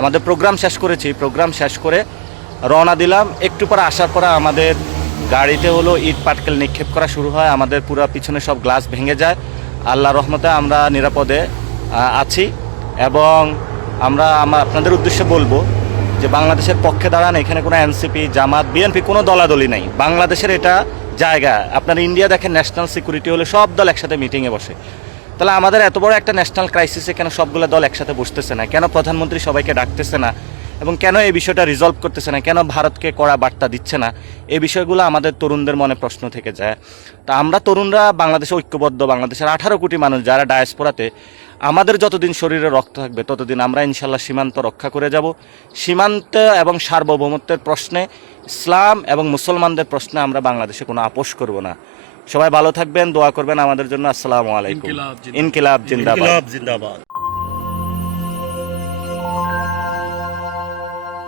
আমাদের প্রোগ্রাম শেষ করেছি, প্রোগ্রাম শেষ করে রওনা দিলাম। একটু পরে আসার পরে আমাদের গাড়িতে হলো ইট পাটকেল নিক্ষেপ করা শুরু হয়, আমাদের পুরো পিছনে সব গ্লাস ভেঙে যায়। আল্লাহ রহমতে আমরা নিরাপদে আছি। এবং আমরা আপনাদের উদ্দেশ্যে বলবো যে বাংলাদেশের পক্ষে দাঁড়ান, এখানে কোনো এনসিপি, জামাত, বিএনপি কোনো দলাদলি নেই। বাংলাদেশের এটা জায়গা। আপনার ইন্ডিয়া দেখেন, ন্যাশনাল সিকিউরিটি হলে সব দল একসাথে মিটিংয়ে বসে। তাহলে আমাদের এত বড় একটা ন্যাশনাল ক্রাইসিসে কেন সবগুলো দল একসাথে বসতেছে না? কেন প্রধানমন্ত্রী সবাইকে ডাকতেছে না? এবং কেন এই বিষয়টা রিজলভ করতেছে না? কেন ভারতকে কড়া বার্তা দিচ্ছে না? এই বিষয়গুলো আমাদের তরুণদের মনে প্রশ্ন থেকে যায়। তা আমরা তরুণরা বাংলাদেশে ঐক্যবদ্ধ, বাংলাদেশের 18 কোটি মানুষ যারা ডায়াসপোরাতে, আমাদের যতদিন শরীরে রক্ত থাকবে ততদিন আমরা ইনশাল্লাহ সীমান্ত রক্ষা করে যাব। সীমান্ত এবং সার্বভৌমত্বের প্রশ্নে, ইসলাম এবং মুসলমানদের প্রশ্নে আমরা বাংলাদেশে কোনো আপোষ করব না। সবাই ভালো থাকবেন, দোয়া করবেন আমাদের জন্য। আসসালামু আলাইকুম। ইনকিলাব জিন্দাবাদ।